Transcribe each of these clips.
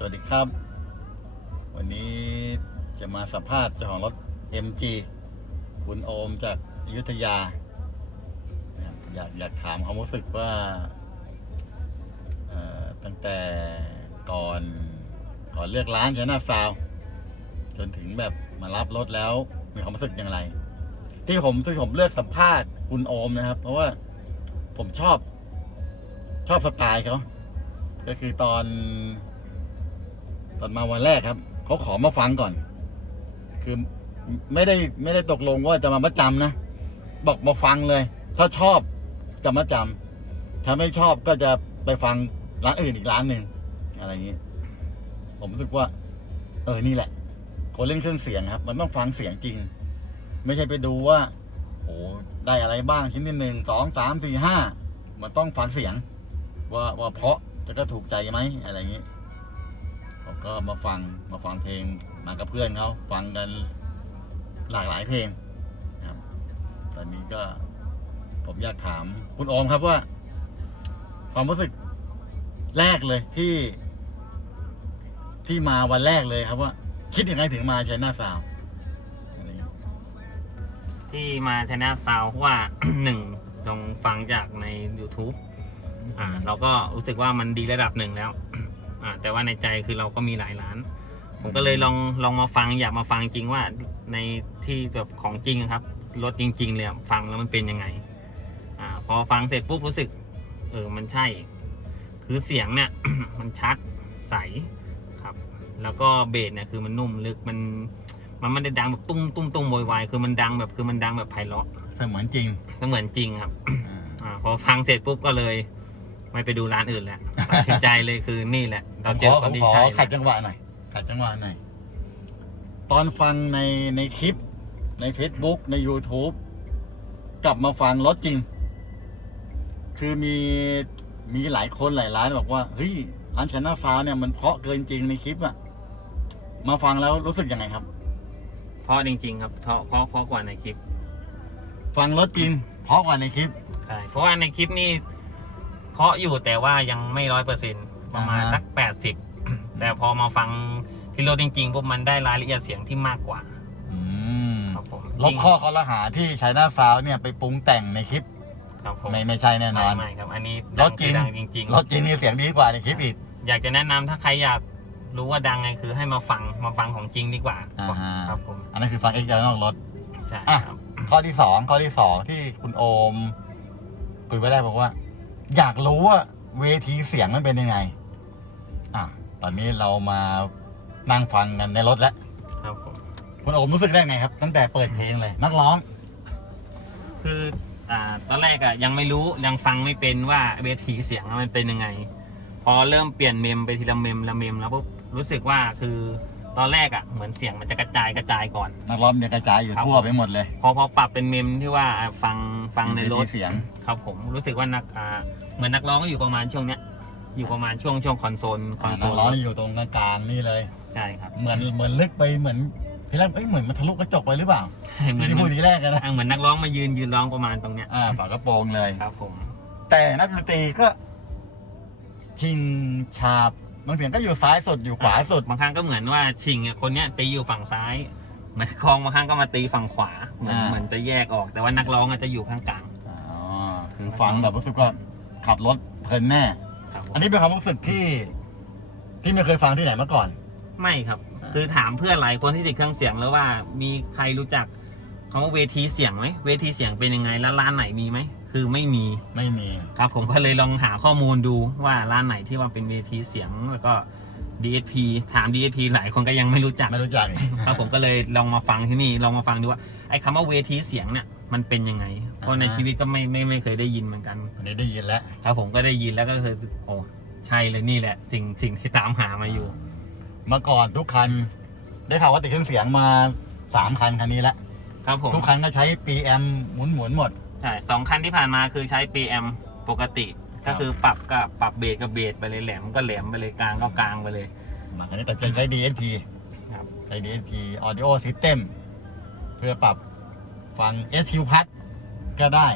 สวัสดีครับ วันนี้จะมาสัมภาษณ์เจ้าของรถ MG คุณโอมจากอยุธยา อยากอยากถามความรู้สึกว่าตั้งแต่ก่อนก่อนเลือกร้านชนะซาวจนถึงแบบมารับรถแล้วมีความรู้สึกอย่างไร ที่ผมที่ผมเลือกสัมภาษณ์คุณโอมนะครับ เพราะว่าผมชอบชอบสไตล์เขาก็คือตอน ตอนมาวันแรกครับเขาขอมาฟังก่อน คือไม่ได้ไม่ได้ตกลงว่าจะมาประจำนะ บอกมาฟังเลย ถ้าชอบจะมาจำถ้าไม่ชอบก็จะไปฟังร้านอื่นอีกร้านหนึ่งอะไรอย่างนี้ ผมรู้สึกว่า เออนี่แหละคนเล่นเครื่องเสียงครับ มันต้องฟังเสียงจริง ไม่ใช่ไปดูว่าโอ้ได้อะไรบ้างชิ้นที่หนึ่งสองสามสี่ห้ามันต้องฟังเสียง ว่าว่าเพราะจะก็ถูกใจไหมอะไรอย่างนี้ ผมก็มาฟังมาฟังเพลงมากับเพื่อนเขาฟังกันหลากหลายเพลงนะครับ ตอนนี้ก็ผมอยากถามคุณอมครับว่า ความรู้สึกแรกเลยที่ ที่มาวันแรกเลยครับว่า คิดยังไงถึงมาใช้หน้าซาวอะไรอย่างนี้ที่มาชนะซาวเพราะว่า หนึ่งลองฟังจากใน YouTube อ่า เราก็รู้สึกว่ามันดีระดับหนึ่งแล้ว อ่าแต่ว่าในใจคือเราก็มีหลายร้าน ผมก็เลยลองลองมาฟังอยากมาฟังจริงว่าในที่แบบของจริงอะครับรถจริง ๆ เลยอะฟังแล้วมันเป็นยังไง อ่า พอฟังเสร็จปุ๊บรู้สึก เออมันใช่ คือเสียงเนี่ย มันชัดใสครับ แล้วก็เบสเนี่ยคือมันนุ่มลึกมันมันไม่ได้ดังแบบตุ้มตุ้มตุ้มโวยวายคือมันดังแบบคือมันดังแบบไพเราะเสมือนจริงเสมือนจริงครับ อ่าอ่าพอฟังเสร็จปุ๊บก็เลย ไม่ไปดูร้านอื่นแล้ว ตัดสินใจเลยคือนี่แหละ เราเจอผมคนที่ขอใช่ขัดจังหวะหน่อยขัดจังหวะหน่อย ตอนฟังในในคลิป ใน Facebook ใน YouTube กลับมาฟังรถจริง คือมีมีหลายคนหลายร้านบอกว่าเฮ้ยร้านชนะฟ้าเนี่ยมันเพราะเกินจริงในคลิปอะมาฟังแล้วรู้สึกยังไงครับ เพราะจริง ๆ ครับเพราะเพราะเพราะกว่าในคลิป ฟังรถจริงเพราะกว่าในคลิปใช่เพราะว่าในคลิปนี่ เพราะอยู่แต่ว่ายังไม่ร้อยเปอร์เซ็นประมาณอ่าฮะสักแปดสิบแต่พอมาฟังที่รถจริงๆปุ๊บมันได้รายละเอียดเสียงที่มากกว่าอืมครับผมลบข้อคอรหาที่ใช้หน้าฟ้าวเนี่ยไปปรุงแต่งในคลิปครับผมไม่ไม่ใช่แน่นอนไม่ไม่ครับอันนี้รถจริงดังจริงรถจริงนี่เสียงดีกว่าในคลิปอีกๆอยากจะแนะนำถ้าใครอยากรู้ว่าดังไงคือให้มาฟังมาฟังของจริงดีกว่าอ่าฮะครับผมอันนั้นคือฟังเอ็กซ์นอกรถใช่อะครับข้อที่สองข้อที่สองที่คุณโอมคุยไว้แรกบอกว่า อยากรู้ว่าเวทีเสียงมันเป็นยังไง อะ ตอนนี้เรามานั่งฟังกันในรถแล้ว ครับผม คุณโอมรู้สึกได้ไงครับ ตั้งแต่เปิดเพลงเลย นักร้อง คืออ่าตอนแรกอะยังไม่รู้ยังฟังไม่เป็นว่าเวทีเสียงมันเป็นยังไง พอเริ่มเปลี่ยนเมมไปทีละเมมละเมมแล้วปุ๊บรู้สึกว่าคือ ตอนแรกอะเหมือนเสียงมันจะกระจายกระจายก่อน นักร้องเนี่ยกระจายอยู่ครับ ทั่วไปหมดเลยพอพอปรับเป็นเมมที่ว่าอะฟังฟังในรเวถทีเสียง ครับผมรู้สึกว่านักอ่าเหมือนนักร้องก็อยู่ประมาณช่วงเนี้ยอยู่ประมาณช่วงช่วงคอนโซลคอนโซนักลร้องนี่อยู่ตรงกลางๆนี่เลย ใช่ครับเหมือนเหมือนลึกไปเหมือนทีแรกเอ้ยเหมือนมันทะลุกระจกไปหรือเปล่าเหมือนที่เหพูมืดอนทีแรกกันนะอะเหมือนนักร้องมายืนยืนร้องประมาณตรงเนี้ยอ่าฝากระโปรงเลย ครับผมแต่นักดนตรีก็ ชิงฉา บบางเสียงก็อยู่ซ้ายสุดอยู่ขวาสุด บางครั้งก็เหมือนว่าชิงอะคนเนี้ยตีอยู่ฝั่งซ้ายเหมือนคลองบางครั้งก็มาตีฝั่งขวาเหมือนอ่า เหมือนจะแยกออก แต่ว่านักร้องอาจจะอยู่ข้างกลางอ๋อคือฟังแบบรู้สึกว่าขับรถเพลินแน่ ครับผมอันนี้เป็นความรู้สึกที่ ที่ไม่เคยฟังที่ไหนมาก่อน ไม่ครับ คือถามเพื่อนหลายคนที่ติดเครื่องเสียงแล้วว่ามีใครรู้จักคำว่าเวทีเสียงไหมเวทีเสียงเป็นยังไงแล้วร้านไหนมีไหม คือไม่มีไม่มีครับผมก็เลยลองหาข้อมูลดูว่าร้านไหนที่ว่าเป็นเวทีเสียงแล้วก็ DSP ถาม DSP หลายคนก็ยังไม่รู้จักไม่รู้จักครับผมก็เลยลองมาฟังที่นี่ลองมาฟังดูว่าไอ้คำว่าเวทีเสียงเนี่ยมันเป็นยังไง เพราะในชีวิตก็ไม่ไม่ไม่เคยได้ยินเหมือนกันอันนี้ได้ยินแล้วครับผมก็ได้ยินแล้วก็คือโอ้ใช่เลยนี่แหละ สิ่งสิ่งที่ตามหามาอยู่ เมื่อก่อนทุกคัน ได้ข่าวว่าติดเครื่องเสียงมาสามคันคันนี้แล้วครับผมทุกคันก็ใช้ PM หมุนหมุนๆหมด ใช่สองคันที่ผ่านมาคือใช้ PM ปกติครัก็บคือปรับกับปรับเบสกับเบสไปเลยแหลมก็แหลมไปเลยกลางก็กลางไปเลยมาคันนี้แต่จะใช้ DSP ครับใช้ DSP Audio System เพื่อปรับฟัง SQ พัดก็ได้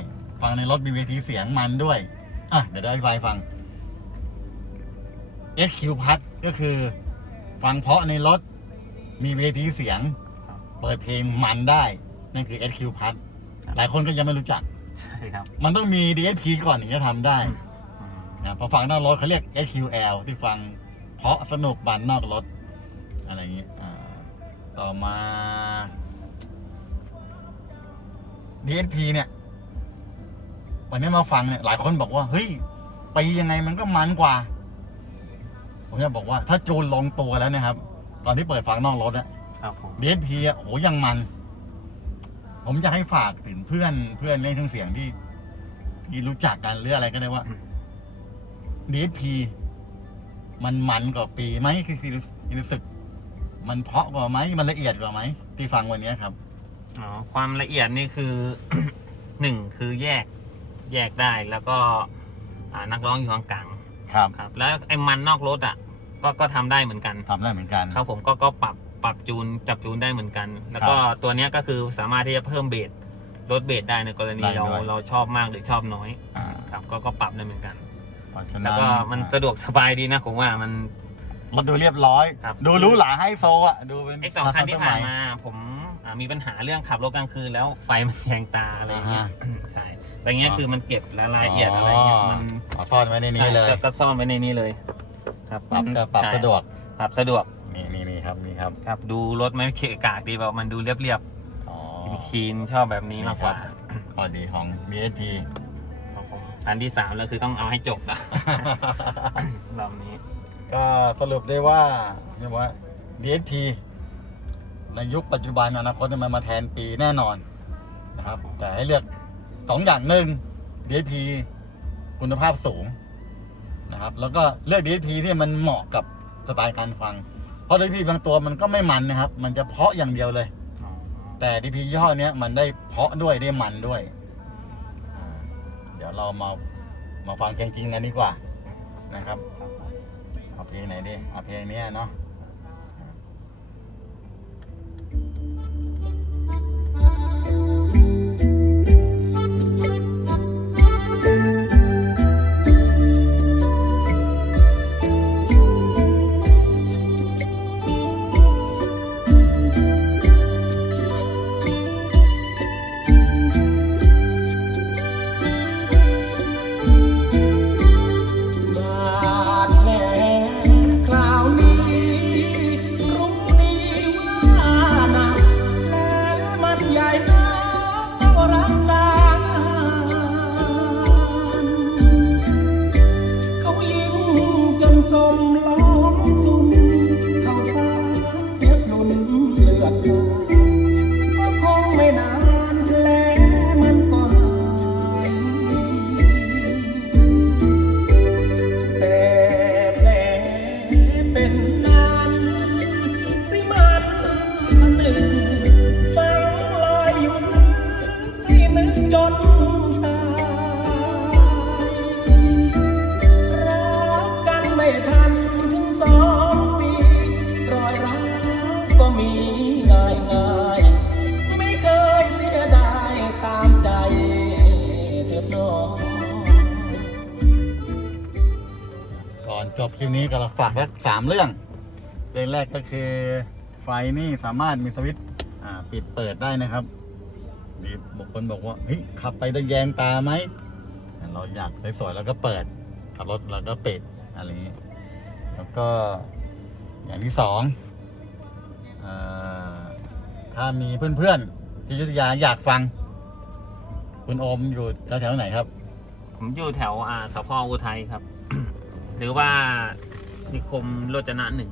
ฟังในรถมีเวทีเสียงมันด้วย อะ เดี๋ยวได้อธิบายฟัง SQ พัดก็คือ ฟังเพราะในรถมีเวทีเสียงครับเปิดเพลงมันได้ นั่นคือ SQ Plus ครับหลายคนก็ยังไม่รู้จัก ใช่ครับมันต้องมี DSP ก่อนถึงจะทำได้อืมนะพอฟังนอกรถเขาเรียก SQL ที่ฟังเพราะสนุกบันนอกรถ อะไรอย่างนี้อ่าต่อมา DSP เนี่ย วันนี้มาฟังเนี่ย หลายคนบอกว่า เฮ้ยไปยังไงมันก็มันกว่า ผมจะบอกว่าถ้าจูนลงตัวแล้วเนะครับ ตอนที่เปิดฟังนอกรถอะ ครับผม DSP อะโหยังมัน ผมจะให้ฝากถึงเพื่อนเพื่อนเล่นเครื่องเสียงที่ที่รู้จักกันหรืออะไรก็ได้ว่า DSP มันมันกว่าปีไหมคือคือรู้สึก มันเพราะกว่าไหมมันละเอียดกว่าไหมที่ฟังวันนี้ครับอ๋อความละเอียดนี่คือหนึ่งคือแยกแยกได้แล้วก็อ่านักร้องอยู่ข้างกลางครับครับ แล้วไอ้มันนอกรถอะ ก็ก็ทำได้เหมือนกันทำได้เหมือนกัน ครับผมก็ก็ปรับ ปรับจูนจับจูนได้เหมือนกัน แล้วก็ครับตัวเนี้ยก็คือสามารถที่จะเพิ่มเบสลดเบสได้ในกรณีได้เราด้วย เราชอบมากหรือชอบน้อยอ่าครับก็ก็ปรับได้เหมือนกัน เพราะฉะแล้นั้วนก็มันสะดวกสบายดีนะผมว่ามันรถดูเรียบร้อย ครับ ดูหรู้หลาให้โซอะ ดูเป็นไอ้สองคันที่ผ่านสยมา ผมอ่ามีปัญหาเรื่องขับรถกลางคืนแล้วไฟมันแยงตาอะไรอย่างเงี้ยอ่าใช่แต่เงี้ยอ๋อคือมันเก็บรายละเอียดอะไรเงี้ยมันเอาซ่อนไว้ในนี้เลย ใช่ก็ก็ซ่อนไว้ในนี้เลย ครับปรับก็ปรับใช่สะดวก ปรับสะดวกนี่นี่นี่ ครับนี่ครับครับดูรถไม่เกะกะดีแบบมันดูเรียบอ๋อๆคีนๆชอบแบบนี้มากกว่าข้อดีของ BSP ครับผมอันที่สามแล้วคือต้องเอาให้จบแล้วรอบนี้ ก็สรุปได้ว่าเรียกว่า DSP ในยุคปัจจุบันอนาคตมันมาแทนปีแน่นอนนะครับ แต่ให้เลือกสองอย่างหนึ่ง DSP คุณภาพสูงนะครับ แล้วก็เลือก DSP ที่มันเหมาะกับสไตล์การฟังเพ ราะ DSP บางตัวมันก็ไม่มันนะครับ มันจะเพาะอย่างเดียวเลย แต่ DSP ยี่ห้อเนี้ยมันได้เพาะด้วยได้มันด้วยอ่าเดี๋ยวเรามามาฟังจริงๆกันดีกว่านะครับเอาเพลงไหนดีเอาเพลงเนี้ยเนาะบ จบคลิปนี้ก็ฝากแค่สามเรื่อง เรื่องแรกก็คือไฟนี่สามารถมีสวิตช์ปิดเปิดได้นะครับมีบุคคลบอกว่าเฮ้ยขับไปตะแยงตาไหม เราอยากสวยๆแล้วก็เปิด ขับรถเราก็ปิดอะไรอย่างนี้แล้วก็อย่างที่สองอถ้ามีเพื่อนๆที่ยุธยาอยากฟัง คุณอมอยู่แถวๆไหนครับ ผมอยู่แถวอ่าสพอุทัยครับ หรือว่านิคมโรจนะหนึ่ง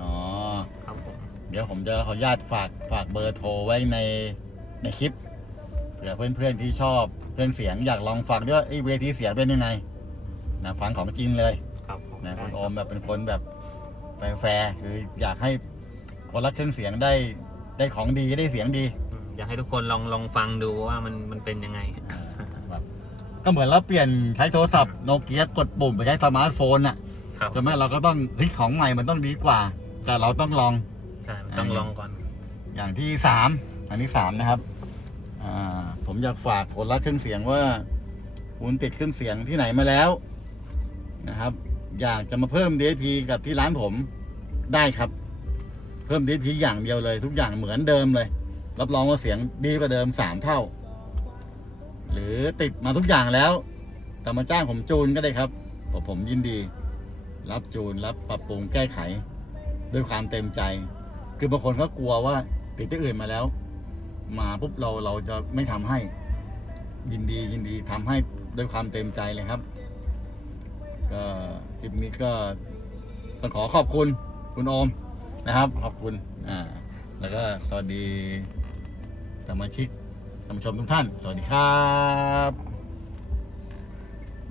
อ๋อ ครับผม เดี๋ยวผมจะขออนุญาตฝากฝากเบอร์โทรไว้ในในคลิปเผื่อเพื่อนๆที่ชอบเครื่องเสียงอยากลองฟังด้วยไอ้เวทีเสียงเป็นยังไงนะฟังของจริงเลยครับผมนะได้คุณโอมแบบเป็นคนแบบแฟร์ๆคืออยากให้คนรักเครื่องเสียงได้ได้ของดีได้เสียงดีอืมอยากให้ทุกคนลองลองฟังดูว่ามันมันเป็นยังไงแบบ ก็เหมือนเราเปลี่ยนใช้โทรศัพท์โนเกียกดปุ่มไปใช้สมาร์ทโฟนน่ะครับใช่ไหมเราก็ต้องเฮ้ยของใหม่มันต้องดีกว่า แต่เราต้องลอง ใช่ต้องลองก่อน อย่างที่สามอันที่สามนะครับ อ่า ผมอยากฝากคนรักเครื่องเสียงว่าคุณติดเครื่องเสียงที่ไหนมาแล้วนะครับ อยากจะมาเพิ่ม DSP กับที่ร้านผมได้ครับ เพิ่มดีพีอย่างเดียวเลย ทุกอย่างเหมือนเดิมเลย รับรองว่าเสียงดีกว่าเดิมสามเท่า หรือติดมาทุกอย่างแล้ว แต่มาจ้างผมจูนก็ได้ครับผมผมยินดี รับจูนรับปรับปรุงแก้ไข ด้วยความเต็มใจ คือบางคนก็กลัวว่าติดที่อื่นมาแล้ว มาปุ๊บเราเราจะไม่ทำให้ ยินดียินดีทำให้ด้วยความเต็มใจเลยครับก็คลิปนี้ก็ต้องขอขอบคุณคุณโอมนะครับ ขอบคุณอ่าแล้วก็สวัสดีสมาชิก ท่านผู้ชมทุกท่าน สวัสดีครับ